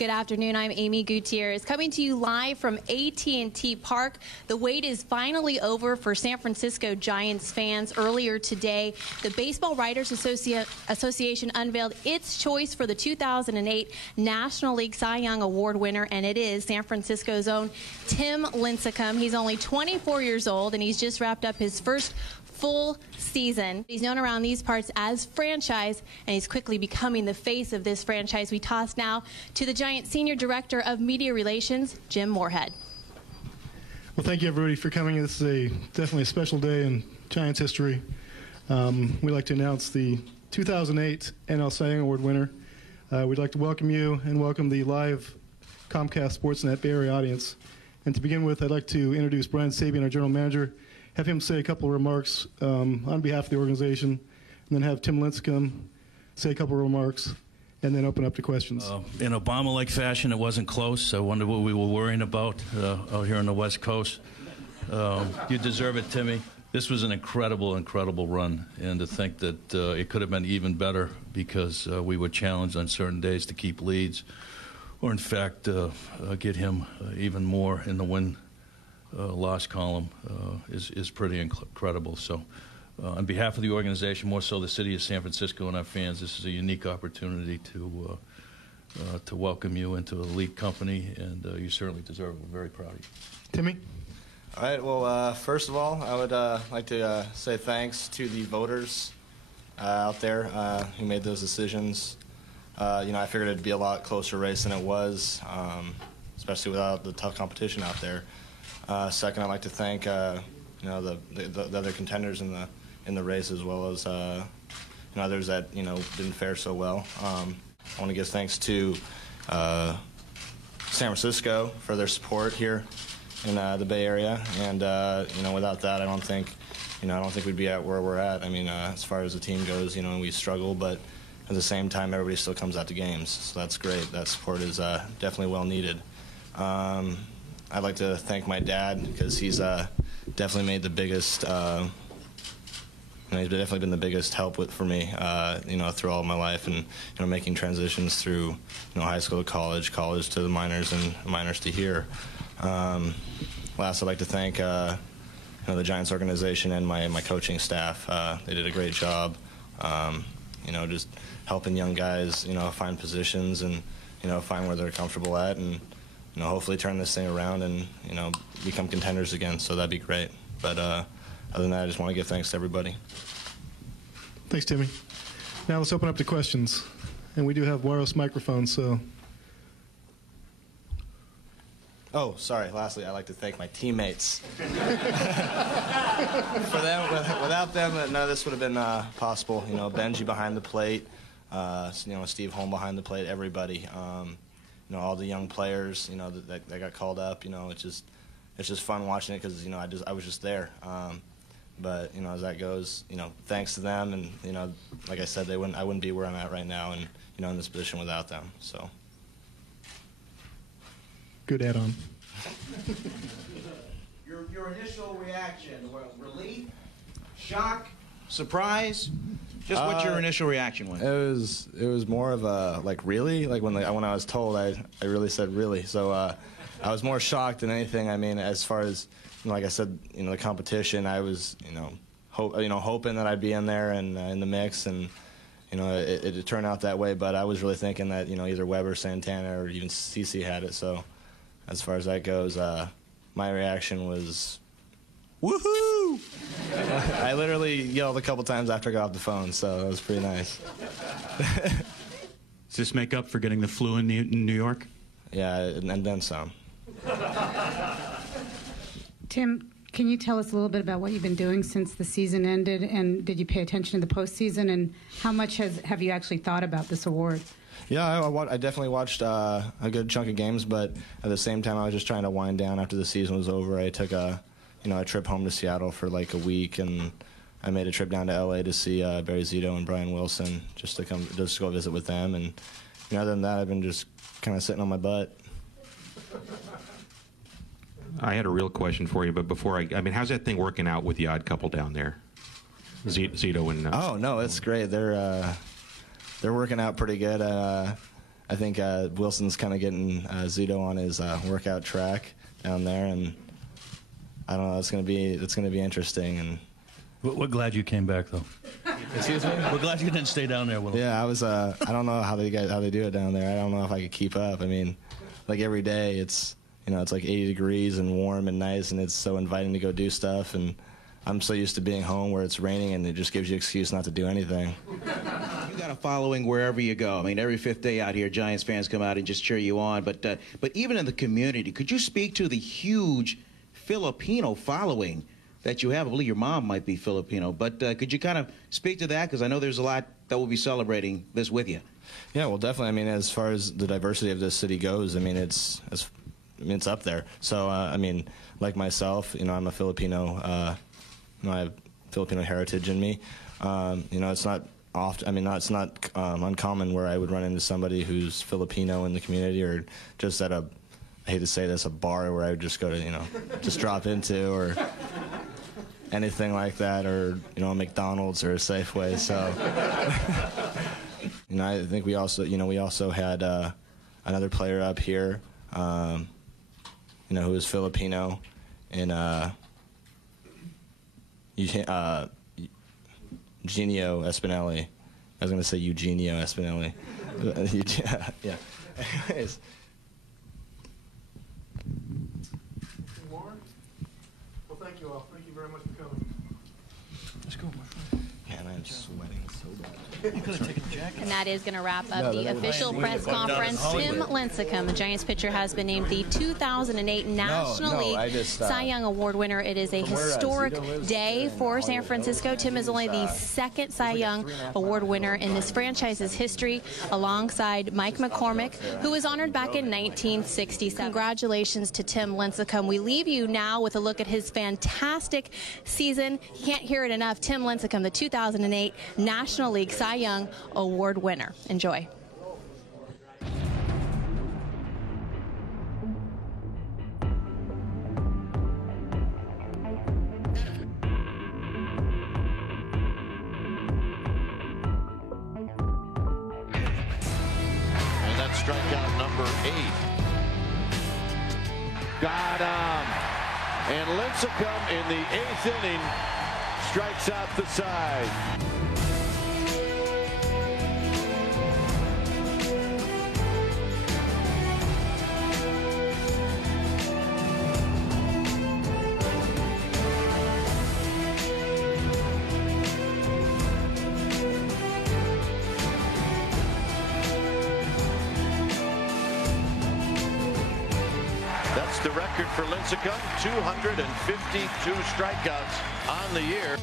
Good afternoon. I'm Amy Gutierrez, coming to you live from AT&T Park. The wait is finally over for San Francisco Giants fans. Earlier today, the Baseball Writers Association unveiled its choice for the 2008 National League Cy Young Award winner, and it is San Francisco's own Tim Lincecum. He's only 24 years old, and he's just wrapped up his first full season. He's known around these parts as Franchise, and he's quickly becoming the face of this franchise. We toss now to the Giants Senior Director of Media Relations, Jim Moorhead. Well, thank you, everybody, for coming. This is definitely a special day in Giants history. We'd like to announce the 2008 NL Cy Young Award winner. We'd like to welcome you and welcome the live Comcast Sportsnet Bay Area audience. And to begin with, I'd like to introduce Brian Sabian, our General Manager, have him say a couple of remarks on behalf of the organization, and then have Tim Lincecum say a couple of remarks, and then open up to questions. In Obama-like fashion, it wasn't close. I wonder what we were worrying about out here on the West Coast. You deserve it, Timmy. This was an incredible, incredible run, and to think that it could have been even better because we were challenged on certain days to keep leads, or in fact get him even more in the win-loss column is pretty incredible. So on behalf of the organization, more so the city of San Francisco and our fans, this is a unique opportunity to welcome you into an elite company, and you certainly deserve it. We're very proud of you. Timmy? All right, well, first of all, I would like to say thanks to the voters out there who made those decisions. I figured it'd be a lot closer race than it was, especially without the tough competition out there. Second, I'd like to thank the other contenders in the race, as well as others that didn't fare so well. I want to give thanks to San Francisco for their support here in the Bay Area, and without that, I don't think we'd be at where we're at. I mean, as far as the team goes, we struggle, but at the same time, everybody still comes out to games, so that's great. That support is definitely well needed. I'd like to thank my dad, because he's definitely made the biggest. He's definitely been the biggest help for me, through all of my life, and making transitions through, high school to college to the minors, and minors to here. Last, I'd like to thank the Giants organization and my coaching staff. They did a great job, just helping young guys, find positions and find where they're comfortable at, and hopefully turn this thing around and become contenders again. So that'd be great. But other than that, I just want to give thanks to everybody. Thanks, Timmy. Now let's open up to questions, and we do have wireless microphones. So. Oh, sorry. Lastly, I'd like to thank my teammates. For them, without them, none of this would have been possible. Benji behind the plate, Steve Holm behind the plate, everybody. All the young players, that got called up. It's just fun watching it because I was just there. But as that goes, thanks to them, and like I said, I wouldn't be where I'm at right now, and in this position without them. So. Good add-on. Your initial reaction, relief, shock, surprise? Just what your initial reaction was? It was more of a really, when I was told, I really said really. So I was more shocked than anything. I mean, as far as like I said, the competition, I was hoping that I'd be in there and in the mix, and it turned out that way. But I was really thinking that either Weber, Santana, or even CC had it. So as far as that goes, my reaction was, woohoo! I literally yelled a couple times after I got off the phone, so that was pretty nice. Does this make up for getting the flu in New York? Yeah, and then some. Tim, can you tell us a little bit about what you've been doing since the season ended, and did you pay attention to the postseason, and how much have you actually thought about this award? Yeah, I definitely watched a good chunk of games, but at the same time, I was just trying to wind down after the season was over. I took a trip home to Seattle for like a week, and I made a trip down to L.A. to see Barry Zito and Brian Wilson, just to go visit with them. And other than that, I've been just kind of sitting on my butt. I had a real question for you, but before I mean, how's that thing working out with the odd couple down there, Zito and? Oh no, it's great. They're working out pretty good. I think Wilson's kind of getting Zudo on his workout track down there, and I don't know. It's gonna be interesting. And We're glad you came back, though. excuse me. We're glad you didn't stay down there with them. Yeah, I was. I don't know how they do it down there. I don't know if I could keep up. I mean, like every day, it's it's like 80 degrees and warm and nice, and it's so inviting to go do stuff. And I'm so used to being home where it's raining, and it just gives you an excuse not to do anything. You got a following wherever you go. I mean, every fifth day out here, Giants fans come out and just cheer you on. But even in the community, could you speak to the huge Filipino following that you have? I believe your mom might be Filipino, but could you kind of speak to that? Because I know there's a lot that will be celebrating this with you. Yeah, well, definitely. I mean, as far as the diversity of this city goes, I mean, it's up there. So, I mean, like myself, I'm a Filipino. I have Filipino heritage in me. It's not often. I mean, it's not uncommon where I would run into somebody who's Filipino in the community, or just at I hate to say this, a bar where I would just go to, just drop into, or anything like that, or a McDonald's or a Safeway. So, I think we also had another player up here, who was Filipino, in Eugenio Espinelli. I was going to say Eugenio Espinelli. Yeah. Anyways. More? Well, thank you all. Thank you very much for coming. Let's go, my friend. Man, I'm sweating so bad. You could have taken a jacket. And that is going to wrap up the official press conference. Tim Lincecum, the Giants pitcher, has been named the 2008 National League Cy Young Award winner. It is a historic day for San Francisco. Tim is only the second Cy Young Award winner in this franchise's history, alongside Mike McCormick, who was honored back in 1967. Congratulations to Tim Lincecum. We leave you now with a look at his fantastic season. You can't hear it enough. Tim Lincecum, the 2008 National League Cy Young Award winner. Enjoy. And that's strikeout number 8. Got him. And Lincecum in the 8th inning strikes out the side. That's the record for Lincecum, 252 strikeouts on the year.